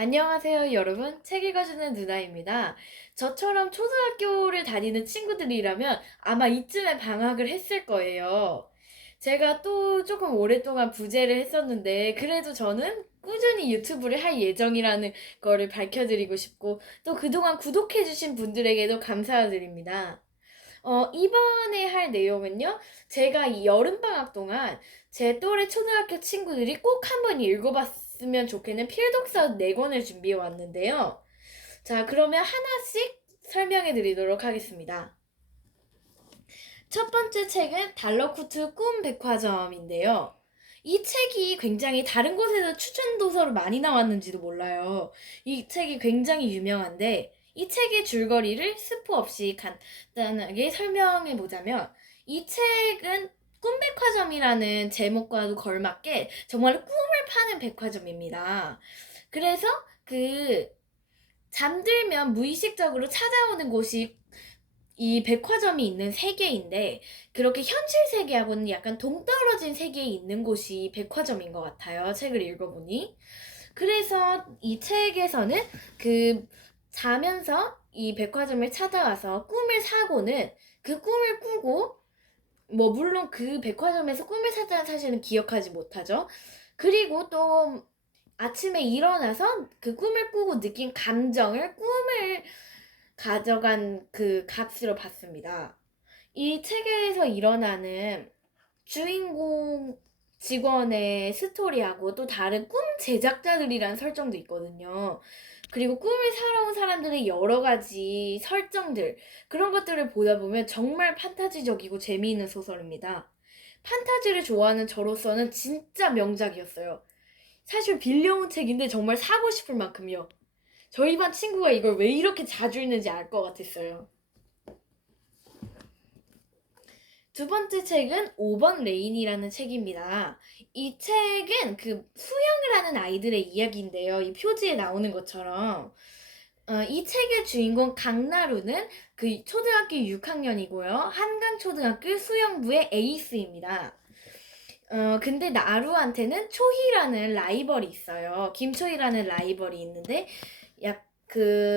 안녕하세요, 여러분. 책 읽어주는 누나입니다. 저처럼 초등학교를 다니는 친구들이라면 아마 이쯤에 방학을 했을 거예요. 제가 또 조금 오랫동안 부재를 했었는데, 그래도 저는 꾸준히 유튜브를 할 예정이라는 거를 밝혀드리고 싶고, 또 그동안 구독해주신 분들에게도 감사드립니다. 이번에 할 내용은요, 제가 이 여름방학 동안 제 또래 초등학교 친구들이 꼭 한번 읽어봤으면 좋겠는 필독서 4권을 준비해 왔는데요. 자, 그러면 하나씩 설명해 드리도록 하겠습니다. 첫 번째 책은 달러쿠트 꿈 백화점인데요. 이 책이 굉장히 다른 곳에서 추천 도서로 많이 나왔는지도 몰라요. 이 책이 굉장히 유명한데, 이 책의 줄거리를 스포 없이 간단하게 설명해 보자면, 이 책은 꿈백화점이라는 제목과도 걸맞게 정말 꿈을 파는 백화점입니다. 그래서 그 잠들면 무의식적으로 찾아오는 곳이 이 백화점이 있는 세계인데, 그렇게 현실 세계하고는 약간 동떨어진 세계에 있는 곳이 백화점인 것 같아요. 책을 읽어보니. 그래서 이 책에서는 그 자면서 이 백화점을 찾아와서 꿈을 사고는 그 꿈을 꾸고, 뭐 물론 그 백화점에서 꿈을 샀다는 사실은 기억하지 못하죠. 그리고 또 아침에 일어나서 그 꿈을 꾸고 느낀 감정을 꿈을 가져간 그 값으로 받습니다. 이 책에서 일어나는 주인공 직원의 스토리하고 또 다른 꿈 제작자들이란 설정도 있거든요. 그리고 꿈을 살아온 사람들의 여러 가지 설정들, 그런 것들을 보다 보면 정말 판타지적이고 재미있는 소설입니다. 판타지를 좋아하는 저로서는 진짜 명작이었어요. 사실 빌려온 책인데 정말 사고 싶을 만큼요. 저희 반 친구가 이걸 왜 이렇게 자주 읽는지 알 것 같았어요. 두 번째 책은 5번 레인이라는 책입니다. 이 책은 그 수영을 하는 아이들의 이야기인데요. 이 표지에 나오는 것처럼. 이 책의 주인공 강나루는 그 초등학교 6학년이고요. 한강초등학교 수영부의 에이스입니다. 근데 나루한테는 초희라는 라이벌이 있어요. 김초희라는 라이벌이 있는데,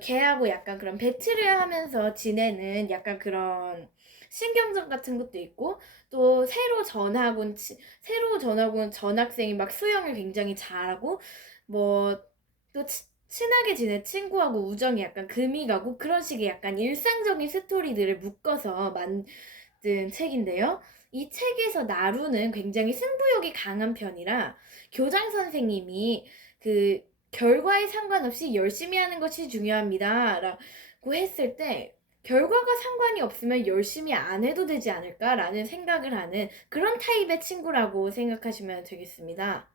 걔하고 약간 그런 배틀을 하면서 지내는 약간 그런 신경전 같은 것도 있고, 또 새로 전학 온 전학생이 막 수영을 굉장히 잘하고, 뭐, 또 친하게 지낸 친구하고 우정이 약간 금이 가고, 그런 식의 약간 일상적인 스토리들을 묶어서 만든 책인데요. 이 책에서 나루는 굉장히 승부욕이 강한 편이라 교장 선생님이 그 결과에 상관없이 열심히 하는 것이 중요합니다. 라고 했을 때 결과가 상관이 없으면 열심히 안 해도 되지 않을까라는 생각을 하는 그런 타입의 친구라고 생각하시면 되겠습니다.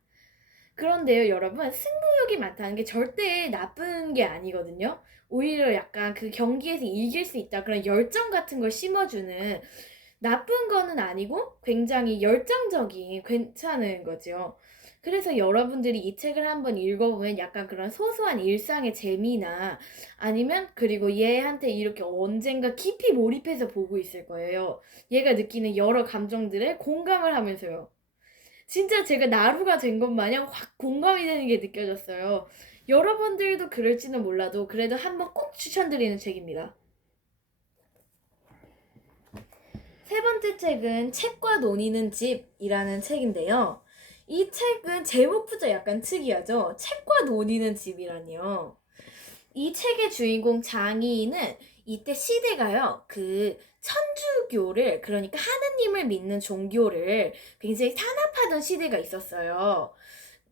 그런데요, 여러분, 승부욕이 많다는 게 절대 나쁜 게 아니거든요. 오히려 약간 그 경기에서 이길 수 있다. 그런 열정 같은 걸 심어주는 나쁜 거는 아니고 굉장히 열정적인 괜찮은 거죠. 그래서 여러분들이 이 책을 한번 읽어보면 약간 그런 소소한 일상의 재미나 아니면 그리고 얘한테 이렇게 언젠가 깊이 몰입해서 보고 있을 거예요. 얘가 느끼는 여러 감정들에 공감을 하면서요. 진짜 제가 나루가 된 것 마냥 확 공감이 되는 게 느껴졌어요. 여러분들도 그럴지는 몰라도 그래도 한번 꼭 추천드리는 책입니다. 세 번째 책은 책과 논의는 집이라는 책인데요. 이 책은 제목부터 약간 특이하죠? 책과 논의는 집이라니요. 이 책의 주인공 장이는 이때 시대가요, 그 천주교를, 그러니까 하느님을 믿는 종교를 굉장히 탄압하던 시대가 있었어요.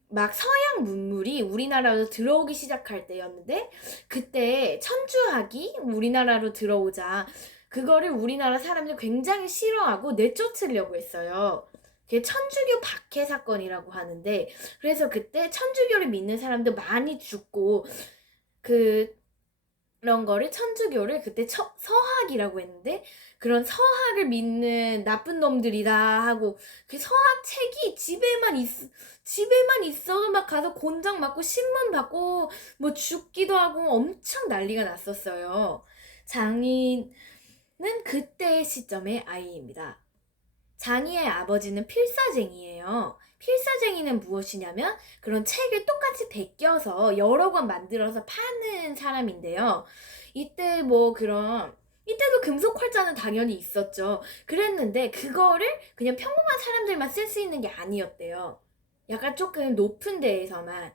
막 서양 문물이 우리나라로 들어오기 시작할 때였는데, 그때 천주학이 우리나라로 들어오자 그거를 우리나라 사람들이 굉장히 싫어하고 내쫓으려고 했어요. 그게 천주교 박해 사건이라고 하는데, 그래서 그때 천주교를 믿는 사람들 많이 죽고, 그 그런 거를 천주교를 그때 서학이라고 했는데, 그런 서학을 믿는 나쁜 놈들이다 하고 그 서학 책이 집에만 있어도 막 가서 곤장 맞고 신문 받고 뭐 죽기도 하고 엄청 난리가 났었어요. 장인은 그때의 시점의 아이입니다. 장이의 아버지는 필사쟁이에요. 필사쟁이는 무엇이냐면 그런 책을 똑같이 베껴서 여러 권 만들어서 파는 사람인데요. 이때 뭐 그런 이때도 금속 활자는 당연히 있었죠. 그랬는데 그거를 그냥 평범한 사람들만 쓸 수 있는 게 아니었대요. 약간 조금 높은 데에서만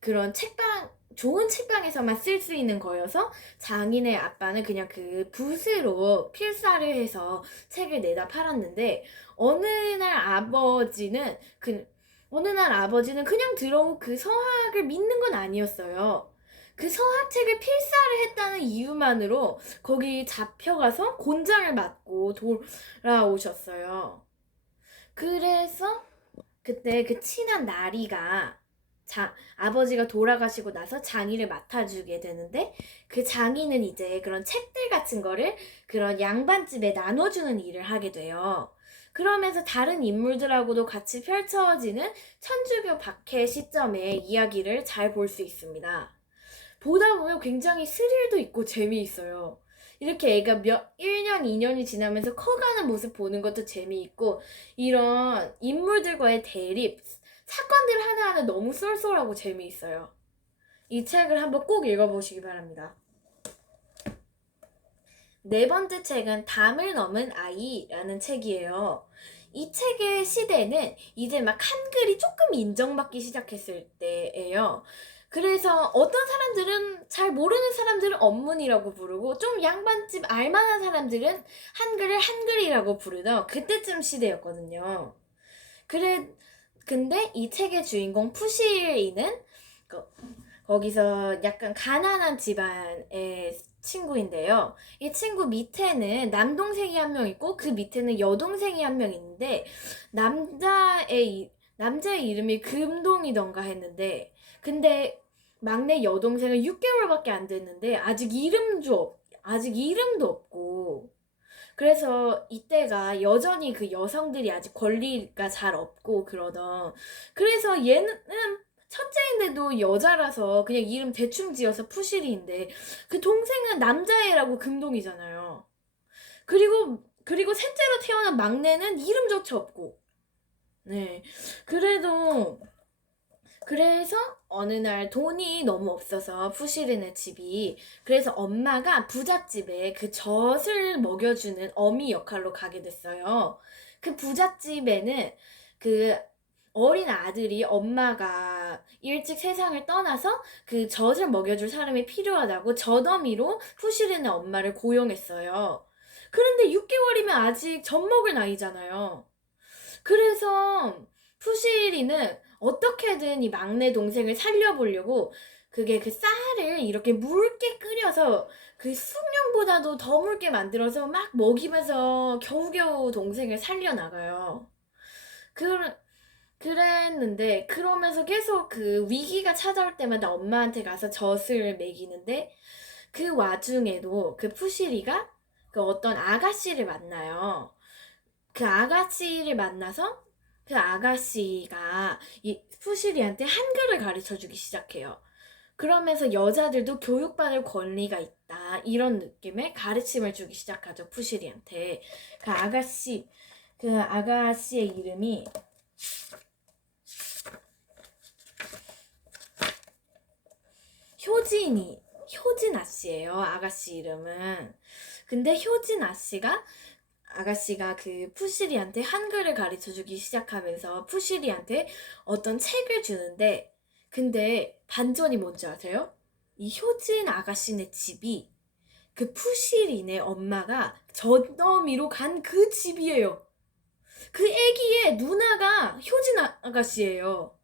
그런 책방 좋은 책방에서만 쓸 수 있는 거여서 장인의 아빠는 그냥 그 붓으로 필사를 해서 책을 내다 팔았는데 어느 날 아버지는 그 어느 날 아버지는 그냥 들어온 그 서학을 믿는 건 아니었어요. 그 서학책을 필사를 했다는 이유만으로 거기 잡혀가서 곤장을 맞고 돌아오셨어요. 그래서 그때 그 친한 나리가 아버지가 돌아가시고 나서 장인을 맡아주게 되는데 그 장인은 이제 그런 책들 같은 거를 그런 양반집에 나눠주는 일을 하게 돼요. 그러면서 다른 인물들하고도 같이 펼쳐지는 천주교 박해 시점의 이야기를 잘 볼 수 있습니다. 보다 보면 굉장히 스릴도 있고 재미있어요. 이렇게 애가 1년, 2년이 지나면서 커가는 모습 보는 것도 재미있고, 이런 인물들과의 대립, 사건들 하나하나 너무 쏠쏠하고 재미있어요. 이 책을 한번 꼭 읽어보시기 바랍니다. 네 번째 책은 담을 넘은 아이라는 책이에요. 이 책의 시대는 이제 막 한글이 조금 인정받기 시작했을 때예요. 그래서 어떤 사람들은 잘 모르는 사람들은 언문이라고 부르고 좀 양반집 알만한 사람들은 한글을 한글이라고 부르던 그때쯤 시대였거든요. 그래 근데 이 책의 주인공 푸시이는 거기서 약간 가난한 집안의 친구인데요. 이 친구 밑에는 남동생이 한 명 있고 그 밑에는 여동생이 한 명 있는데 남자의 이름이 금동이던가 했는데 근데 막내 여동생은 6개월밖에 안 됐는데 아직 이름도 없고 그래서 이때가 여전히 그 여성들이 아직 권리가 잘 없고 그래서 얘는 첫째인데도 여자라서 그냥 이름 대충 지어서 푸시리인데 그 동생은 남자애라고 금동이잖아요. 그리고 셋째로 태어난 막내는 이름조차 없고 네 그래서 어느 날 돈이 너무 없어서 푸시리네 집이 그래서 엄마가 부잣집에 그 젖을 먹여주는 어미 역할로 가게 됐어요. 그 부잣집에는 그 어린 아들이 엄마가 일찍 세상을 떠나서 그 젖을 먹여줄 사람이 필요하다고 젖어미로 푸시리네 엄마를 고용했어요. 그런데 6개월이면 아직 젖 먹을 나이잖아요. 그래서 푸시리는 어떻게든 이 막내 동생을 살려보려고 그게 그 쌀을 이렇게 묽게 끓여서 그 숙련보다도 더 묽게 만들어서 막 먹이면서 겨우겨우 동생을 살려나가요. 그, 그랬는데 그러면서 계속 그 위기가 찾아올 때마다 엄마한테 가서 젖을 먹이는데 그 와중에도 그 푸시리가 그 어떤 아가씨를 만나요. 그 아가씨를 만나서 그 아가씨가 이 푸시리한테 한글을 가르쳐 주기 시작해요. 그러면서 여자들도 교육받을 권리가 있다. 이런 느낌의 가르침을 주기 시작하죠. 푸시리한테. 그 아가씨의 이름이 효진아 씨예요. 아가씨 이름은. 근데 아가씨가 그 푸시리한테 한글을 가르쳐 주기 시작하면서 푸시리한테 어떤 책을 주는데 근데 반전이 뭔지 아세요? 이 효진 아가씨네 집이 그 푸시리네 엄마가 전어미로 간 그 집이에요. 그 애기의 누나가 효진 아가씨예요.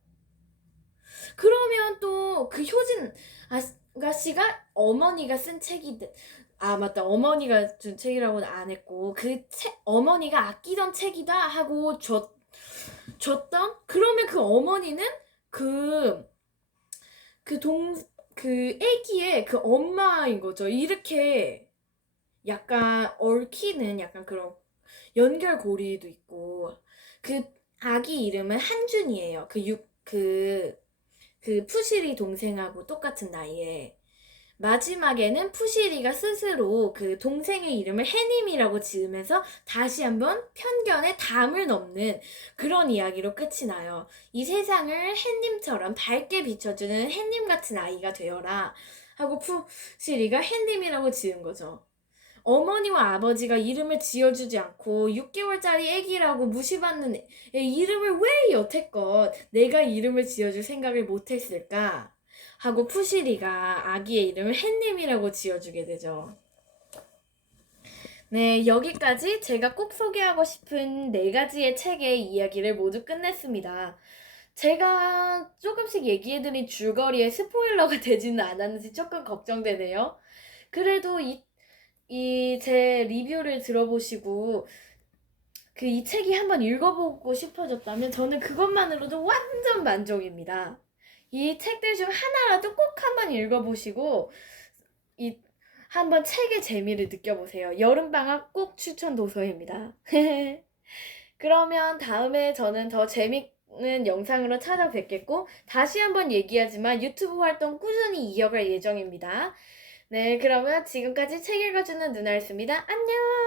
그러면 또 그 효진 아가씨가 어머니가 쓴 책이든 아 맞다 어머니가 준 책이라고는 안 했고 그 책 어머니가 아끼던 책이다 하고 줬던 그러면 그 어머니는 그 그 동 그 애기의 그 엄마인 거죠. 이렇게 약간 얽히는 약간 그런 연결고리도 있고 그 아기 이름은 한준이에요. 그 푸시리 동생하고 똑같은 나이에 마지막에는 푸시리가 스스로 그 동생의 이름을 해님이라고 지으면서 다시 한번 편견의 담을 넘는 그런 이야기로 끝이 나요. 이 세상을 해님처럼 밝게 비춰주는 해님 같은 아이가 되어라 하고 푸시리가 해님이라고 지은 거죠. 어머니와 아버지가 이름을 지어주지 않고 6개월짜리 아기라고 무시받는 애 이름을 왜 여태껏 내가 이름을 지어줄 생각을 못했을까? 하고 푸시리가 아기의 이름을 햇님이라고 지어주게 되죠. 네, 여기까지 제가 꼭 소개하고 싶은 4가지의 책의 이야기를 모두 끝냈습니다. 제가 조금씩 얘기해드린 줄거리에 스포일러가 되지는 않았는지 조금 걱정되네요. 그래도 제 리뷰를 들어보시고 이 책이 한번 읽어보고 싶어졌다면 저는 그것만으로도 완전 만족입니다. 이 책들 중 하나라도 꼭 한번 읽어보시고 한번 책의 재미를 느껴보세요. 여름방학 꼭 추천 도서입니다. 그러면 다음에 저는 더 재밌는 영상으로 찾아뵙겠고 다시 한번 얘기하지만 유튜브 활동 꾸준히 이어갈 예정입니다. 네, 그러면 지금까지 책 읽어주는 누나였습니다. 안녕!